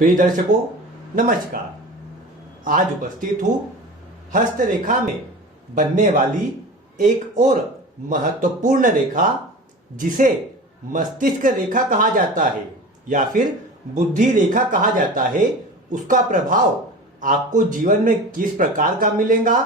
प्रिय दर्शकों नमस्कार। आज उपस्थित हूँ हस्तरेखा में बनने वाली एक और महत्वपूर्ण रेखा जिसे मस्तिष्क रेखा कहा जाता है या फिर बुद्धि रेखा कहा जाता है। उसका प्रभाव आपको जीवन में किस प्रकार का मिलेगा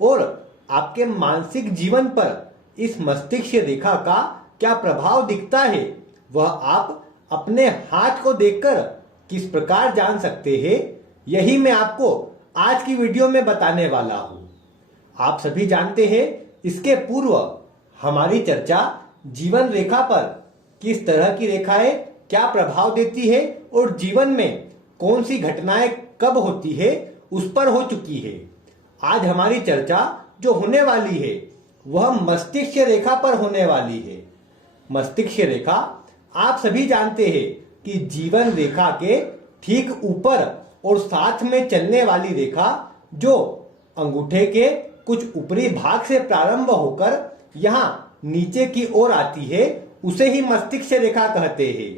और आपके मानसिक जीवन पर इस मस्तिष्क रेखा का क्या प्रभाव दिखता है, वह आप अपने हाथ को देखकर किस प्रकार जान सकते हैं, यही मैं आपको आज की वीडियो में बताने वाला हूं। आप सभी जानते हैं इसके पूर्व हमारी चर्चा जीवन रेखा पर किस तरह की रेखाएं क्या प्रभाव देती है और जीवन में कौन सी घटनाएं कब होती है उस पर हो चुकी है। आज हमारी चर्चा जो होने वाली है वह मस्तिष्क रेखा पर होने वाली है। मस्तिष्क रेखा आप सभी जानते हैं कि जीवन रेखा के ठीक ऊपर और साथ में चलने वाली रेखा जो अंगूठे के कुछ ऊपरी भाग से प्रारंभ होकर यहाँ नीचे की ओर आती है उसे ही मस्तिष्क रेखा कहते हैं।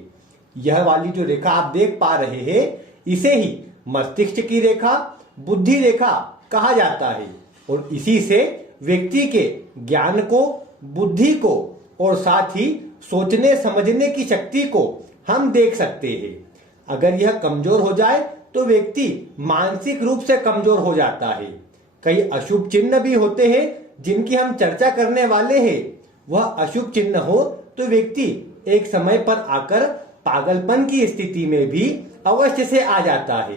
यह वाली जो रेखा आप देख पा रहे हैं इसे ही मस्तिष्क की रेखा, बुद्धि रेखा कहा जाता है और इसी से व्यक्ति के ज्ञान को, बुद्धि को और साथ ही सोचने समझने की शक्ति को हम देख सकते हैं। अगर यह कमजोर हो जाए तो व्यक्ति मानसिक रूप से कमजोर हो जाता है। कई अशुभ चिन्ह भी होते हैं जिनकी हम चर्चा करने वाले हैं। वह अशुभ चिन्ह हो तो व्यक्ति एक समय पर आकर पागलपन की स्थिति में भी अवश्य से आ जाता है।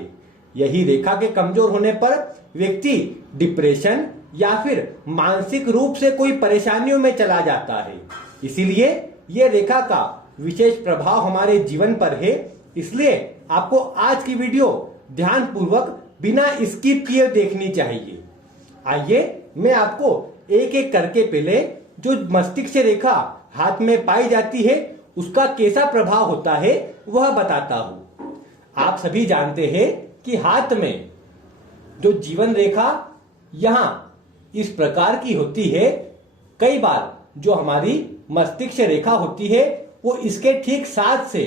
यही रेखा के कमजोर होने पर व्यक्ति डिप्रेशन या फिर मानसिक रूप से कोई परेशानियों में चला जाता है। इसीलिए यह रेखा का विशेष प्रभाव हमारे जीवन पर है। इसलिए आपको आज की वीडियो ध्यान पूर्वक बिना स्किप किए देखनी चाहिए। आइए मैं आपको एक एक करके पहले जो मस्तिष्क रेखा हाथ में पाई जाती है उसका कैसा प्रभाव होता है वह बताता हूं। आप सभी जानते हैं कि हाथ में जो जीवन रेखा यहां इस प्रकार की होती है। कई बार जो हमारी मस्तिष्क रेखा होती है वो इसके ठीक साथ से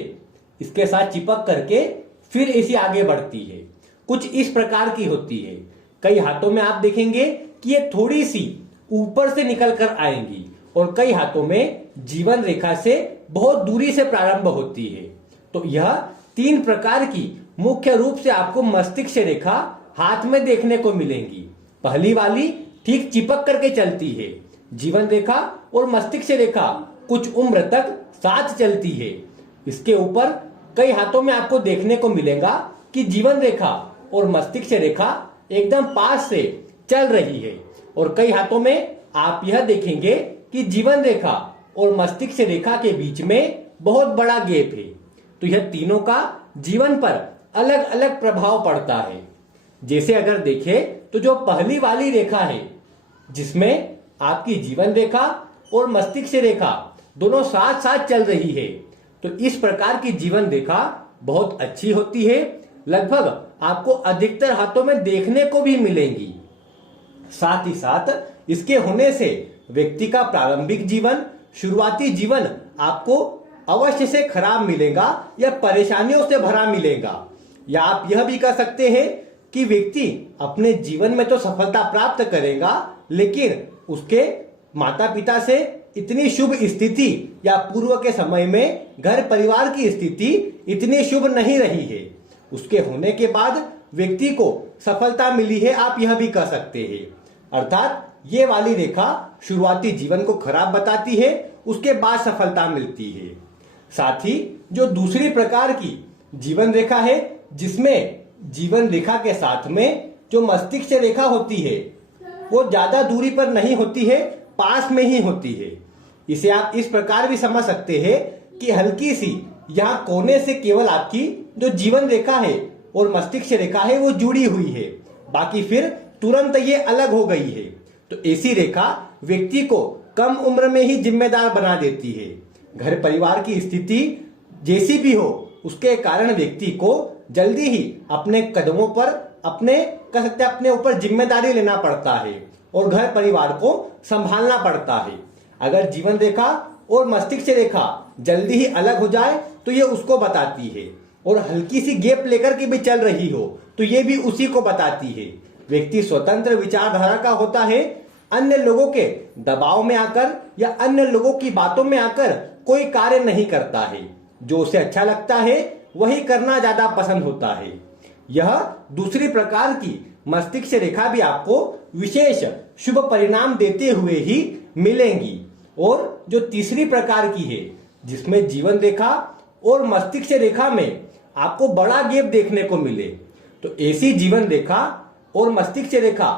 इसके साथ चिपक करके फिर इसी आगे बढ़ती है। कुछ इस प्रकार की होती है। कई हाथों में आप देखेंगे कि ये थोड़ी सी ऊपर से निकल कर आएंगी और कई हाथों में जीवन रेखा से बहुत दूरी से प्रारंभ होती है। तो यह तीन प्रकार की मुख्य रूप से आपको मस्तिष्क रेखा हाथ में देखने को मिलेंगी। पहली वाली ठीक चिपक करके चलती है। जीवन रेखा और मस्तिष्क रेखा कुछ उम्र तक साथ चलती है। इसके ऊपर कई हाथों में आपको देखने को मिलेगा कि जीवन रेखा और मस्तिष्क रेखा एकदम पास से चल रही है और कई हाथों में आप यह देखेंगे कि जीवन रेखा और मस्तिष्क रेखा के बीच में बहुत बड़ा गैप है। तो यह तीनों का जीवन पर अलग अलग प्रभाव पड़ता है। जैसे अगर देखें तो जो पहली वाली रेखा है जिसमें आपकी जीवन रेखा और मस्तिष्क रेखा दोनों साथ साथ चल रही है, तो इस प्रकार की जीवन रेखा बहुत अच्छी होती है। लगभग आपको अधिकतर हाथों में देखने को भी मिलेंगी। साथ ही साथ इसके होने से व्यक्ति का प्रारंभिक जीवन, शुरुआती जीवन आपको अवश्य से खराब मिलेगा या परेशानियों से भरा मिलेगा। या आप यह भी कह सकते हैं कि व्यक्ति अपने जीवन में तो सफलता प्राप्त करेगा लेकिन उसके माता पिता से इतनी शुभ स्थिति या पूर्व के समय में घर परिवार की स्थिति इतनी शुभ नहीं रही है। उसके होने के बाद व्यक्ति को सफलता मिली है, आप यह भी कह सकते हैं। अर्थात ये वाली रेखा शुरुआती जीवन को खराब बताती है, उसके बाद सफलता मिलती है। साथ ही जो दूसरी प्रकार की जीवन रेखा है जिसमें जीवन रेखा के साथ में जो मस्तिष्क रेखा होती है वो ज्यादा दूरी पर नहीं होती है, पास में ही होती है। इसे आप इस प्रकार भी समझ सकते हैं कि हल्की सी यहाँ कोने से केवल आपकी जो जीवन रेखा है और मस्तिष्क रेखा है वो जुड़ी हुई है, बाकी फिर तुरंत ये अलग हो गई है। तो ऐसी रेखा व्यक्ति को कम उम्र में ही जिम्मेदार बना देती है। घर परिवार की स्थिति जैसी भी हो उसके कारण व्यक्ति को जल्दी ही अपने कदमों पर अपने ऊपर जिम्मेदारी लेना पड़ता है और घर परिवार को संभालना पड़ता है। अगर जीवन रेखा और मस्तिष्क रेखा जल्दी ही अलग हो जाए तो ये उसको बताती है और हल्की सी गैप लेकर के भी चल रही हो तो ये भी उसी को बताती है। व्यक्ति स्वतंत्र विचारधारा का होता है, अन्य लोगों के दबाव में आकर या अन्य लोगों की बातों में आकर कोई कार्य नहीं करता है। जो उसे अच्छा लगता है वही करना ज्यादा पसंद होता है। यह दूसरी प्रकार की मस्तिष्क रेखा भी आपको विशेष शुभ परिणाम देते हुए ही मिलेंगी। और जो तीसरी प्रकार की है जिसमें जीवन रेखा और मस्तिष्क रेखा में आपको बड़ा गैप देखने को मिले, तो ऐसी जीवन रेखा और मस्तिष्क रेखा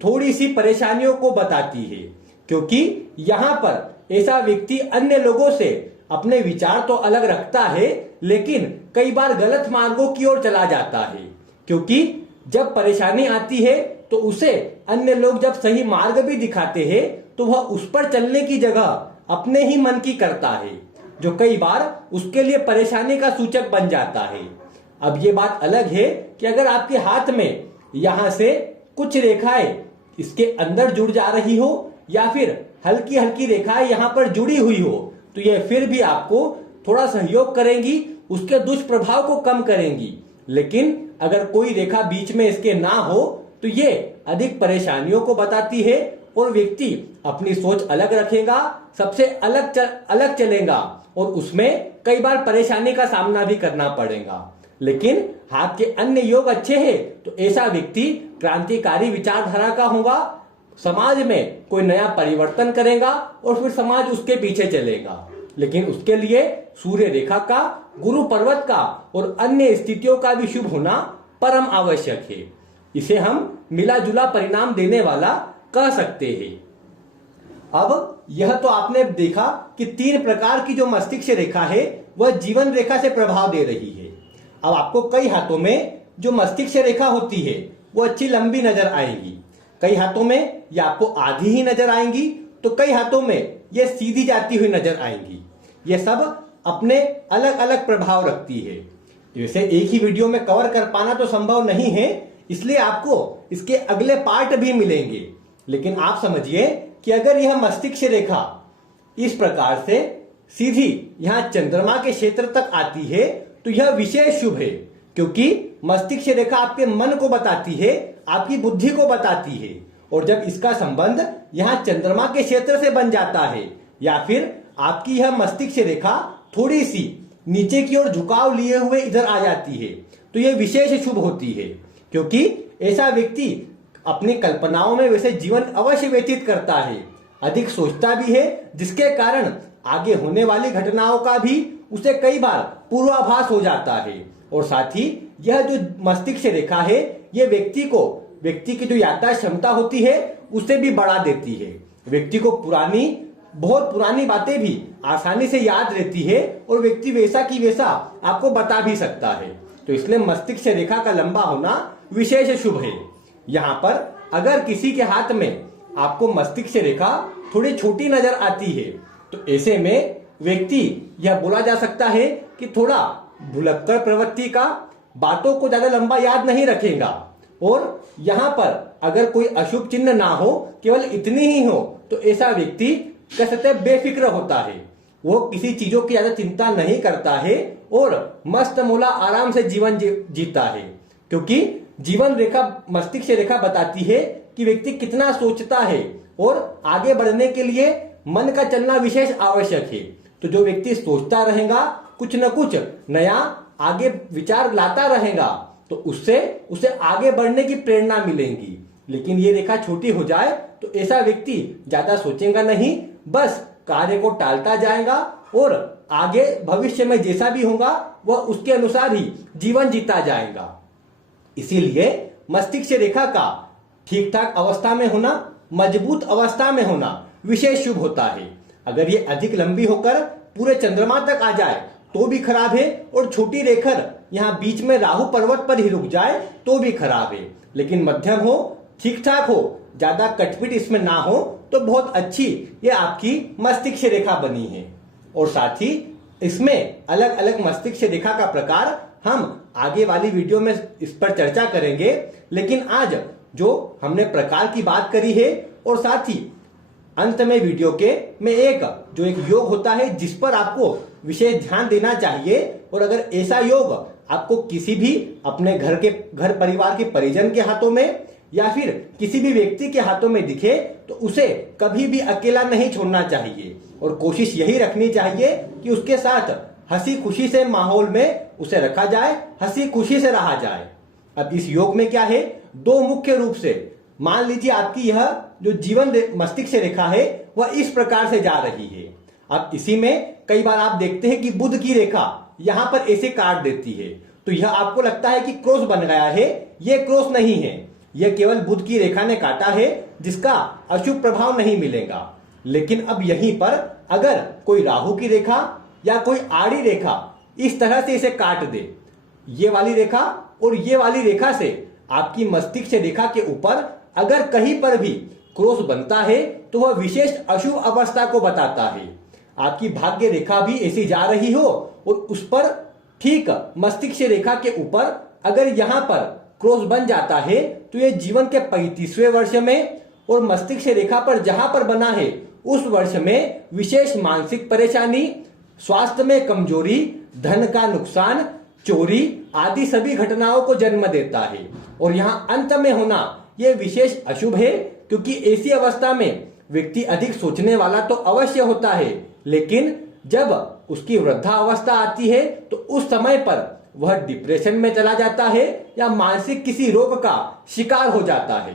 थोड़ी सी परेशानियों को बताती है, क्योंकि यहां पर ऐसा व्यक्ति अन्य लोगों से अपने विचार तो अलग रखता है लेकिन कई बार गलत मार्गों की ओर चला जाता है। क्योंकि जब परेशानी आती है तो उसे अन्य लोग जब सही मार्ग भी दिखाते हैं तो वह उस पर चलने की जगह अपने ही मन की करता है, जो कई बार उसके लिए परेशानी का सूचक बन जाता है। अब ये बात अलग है कि अगर आपके हाथ में यहां से कुछ रेखाएं इसके अंदर जुड़ जा रही हो या फिर हल्की हल्की रेखाएं यहां पर जुड़ी हुई हो तो यह फिर भी आपको थोड़ा सहयोग करेंगी, उसके दुष्प्रभाव को कम करेंगी। लेकिन अगर कोई रेखा बीच में इसके ना हो तो ये अधिक परेशानियों को बताती है और व्यक्ति अपनी सोच अलग रखेगा, सबसे अलग चलेगा और उसमें कई बार परेशानी का सामना भी करना पड़ेगा। लेकिन हाथ के अन्य योग अच्छे हैं तो ऐसा व्यक्ति क्रांतिकारी विचारधारा का होगा, समाज में कोई नया परिवर्तन करेगा और फिर समाज उसके पीछे चलेगा। लेकिन उसके लिए सूर्य रेखा का, गुरु पर्वत का और अन्य स्थितियों का भी शुभ होना परम आवश्यक है। इसे हम मिला जुला परिणाम देने वाला कह सकते हैं। अब यह तो आपने देखा कि 3 प्रकार की जो मस्तिष्क रेखा है वह जीवन रेखा से प्रभाव दे रही है। अब आपको कई हाथों में जो मस्तिष्क रेखा होती है वो अच्छी लंबी नजर आएगी, कई हाथों में ये आपको आधी ही नजर आएंगी तो कई हाथों में ये सीधी जाती हुई नजर आएंगी। ये सब अपने अलग अलग प्रभाव रखती है। वैसे एक ही वीडियो में कवर कर पाना तो संभव नहीं है, इसलिए आपको इसके अगले पार्ट भी मिलेंगे। लेकिन आप समझिए कि अगर यह मस्तिष्क रेखा इस प्रकार से सीधी यहां चंद्रमा के क्षेत्र तक आती है तो यह विशेष शुभ है, क्योंकि मस्तिष्क रेखा आपके मन को बताती है, आपकी बुद्धि को बताती है। और जब इसका संबंध यहां चंद्रमा के क्षेत्र से बन जाता है या फिर आपकी यह मस्तिष्क रेखा थोड़ी सी नीचे की ओर झुकाव लिए हुए इधर आ जाती है तो यह विशेष शुभ होती है, क्योंकि ऐसा व्यक्ति अपनी कल्पनाओं में वैसे जीवन अवश्य व्यतीत करता है, अधिक सोचता भी है, जिसके कारण आगे होने वाली घटनाओं का भी उसे कई बार पूर्वाभास हो जाता है। और साथ ही यह जो मस्तिष्क रेखा है यह व्यक्ति की जो याददाश्त क्षमता होती है उसे भी बढ़ा देती है। व्यक्ति को बहुत पुरानी बातें भी आसानी से याद रहती है और व्यक्ति वैसा की वैसा आपको बता भी सकता है। तो इसलिए मस्तिष्क रेखा का लंबा होना विशेष शुभ है। यहाँ पर अगर किसी के हाथ में आपको मस्तिष्क रेखा थोड़ी छोटी नजर आती है तो ऐसे में व्यक्ति यह बोला जा सकता है कि थोड़ा भुलक्कड़ प्रवृत्ति का, बातों को ज्यादा लंबा याद नहीं रखेगा। और यहाँ पर अगर कोई अशुभ चिन्ह ना हो, केवल इतनी ही हो तो ऐसा व्यक्ति कह सकते हैं बेफिक्र होता है, वो किसी चीजों की ज्यादा चिंता नहीं करता है और मस्त मौला आराम से जीवन जीता है। क्योंकि जीवन रेखा, मस्तिष्क रेखा बताती है कि व्यक्ति कितना सोचता है और आगे बढ़ने के लिए मन का चलना विशेष आवश्यक है। तो जो व्यक्ति सोचता रहेगा, कुछ न कुछ नया आगे विचार लाता रहेगा तो उससे उसे आगे बढ़ने की प्रेरणा मिलेगी। लेकिन ये रेखा छोटी हो जाए तो ऐसा व्यक्ति ज्यादा सोचेगा नहीं, बस कार्य को टालता जाएगा और आगे भविष्य में जैसा भी होगा वह उसके अनुसार ही जीवन जीता जाएगा। इसीलिए मस्तिष्क रेखा का ठीक ठाक अवस्था में होना, मजबूत अवस्था में होना विशेष शुभ होता है। अगर ये अधिक लंबी होकर पूरे चंद्रमा तक आ जाए तो भी खराब है और छोटी रेखा यहाँ बीच में राहु पर्वत पर ही रुक जाए तो भी खराब है। लेकिन मध्यम हो, ठीक ठाक हो, ज्यादा कटपिट इसमें ना हो तो बहुत अच्छी ये आपकी मस्तिष्क रेखा बनी है। और साथ ही इसमें अलग अलग मस्तिष्क रेखा का प्रकार हम आगे वाली वीडियो में इस पर चर्चा करेंगे। लेकिन आज जो हमने प्रकार की बात करी है और साथ ही अंत में वीडियो के में एक योग होता है जिस पर आपको विशेष ध्यान देना चाहिए। और अगर ऐसा योग आपको किसी भी अपने घर परिवार के परिजन के हाथों में या फिर किसी भी व्यक्ति के हाथों में दिखे तो उसे कभी भी अकेला नहीं छोड़ना चाहिए और कोशिश यही रखनी चाहिए कि उसके साथ हंसी खुशी से माहौल में उसे रखा जाए, हंसी खुशी से रहा जाए। अब इस योग में क्या है, दो मुख्य रूप से मान लीजिए आपकी यह जो जीवन मस्तिष्क रेखा है वह इस प्रकार से जा रही है। अब इसी में कई बार आप देखते हैं कि बुध की रेखा यहां पर ऐसे काट देती है, तो यह आपको लगता है कि क्रॉस बन गया है। यह क्रॉस नहीं है, यह केवल बुध की रेखा ने काटा है जिसका अशुभ प्रभाव नहीं मिलेगा। लेकिन अब यहीं पर अगर कोई राहु की रेखा या कोई आड़ी रेखा इस तरह से इसे काट दे, ये वाली रेखा और ये वाली रेखा से आपकी मस्तिष्क रेखा के ऊपर अगर कहीं पर भी क्रॉस बनता है तो वह विशेष अशुभ अवस्था को बताता है। आपकी भाग्य रेखा भी ऐसी जा रही हो और उस पर ठीक मस्तिष्क रेखा के ऊपर अगर यहां पर क्रॉस बन जाता है तो यह जीवन के 35वें वर्ष में और मस्तिष्क रेखा पर जहां पर बना है उस वर्ष में विशेष मानसिक परेशानी, स्वास्थ्य में कमजोरी, धन का नुकसान, चोरी आदि सभी घटनाओं को जन्म देता है। और यहाँ अंत में होना यह विशेष अशुभ है, क्योंकि ऐसी अवस्था में व्यक्ति अधिक सोचने वाला तो अवश्य होता है, लेकिन जब उसकी वृद्धा अवस्था आती है तो उस समय पर वह डिप्रेशन में चला जाता है या मानसिक किसी रोग का शिकार हो जाता है।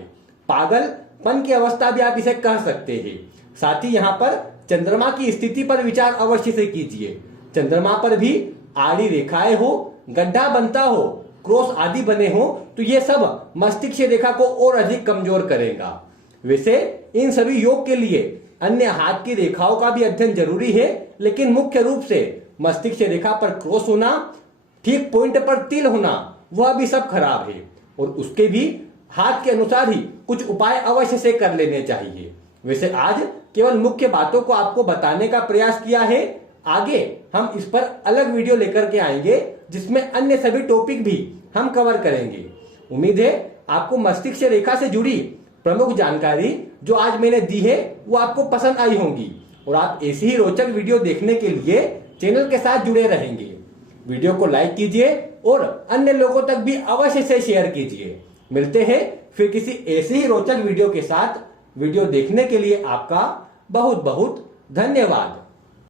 पागलपन की अवस्था भी आप इसे कह सकते हैं। साथ ही यहाँ पर चंद्रमा की स्थिति पर विचार अवश्य से कीजिए। चंद्रमा पर भी आड़ी रेखाएं हो, गड्ढा बनता हो, क्रॉस आदि बने हो तो ये सब मस्तिष्क रेखा को और अधिक कमजोर करेगा। वैसे इन सभी योग के लिए अन्य हाथ की रेखाओं का भी अध्ययन जरूरी है, लेकिन मुख्य रूप से मस्तिष्क रेखा पर क्रॉस होना, ठीक पॉइंट पर तिल होना, वह भी सब खराब है और उसके भी हाथ के अनुसार ही कुछ उपाय अवश्य से कर लेने चाहिए। वैसे आज केवल मुख्य बातों को आपको बताने का प्रयास किया है, आगे हम इस पर अलग वीडियो लेकर के आएंगे जिसमें अन्य सभी टॉपिक भी हम कवर करेंगे। उम्मीद है आपको मस्तिष्क रेखा से जुड़ी प्रमुख जानकारी जो आज मैंने दी है वो आपको पसंद आई होंगी और आप ऐसी ही रोचक वीडियो देखने के लिए चैनल के साथ जुड़े रहेंगे। वीडियो को लाइक कीजिए और अन्य लोगों तक भी अवश्य से शेयर कीजिए। मिलते हैं फिर किसी ऐसी ही रोचक वीडियो के साथ। वीडियो देखने के लिए आपका बहुत बहुत धन्यवाद।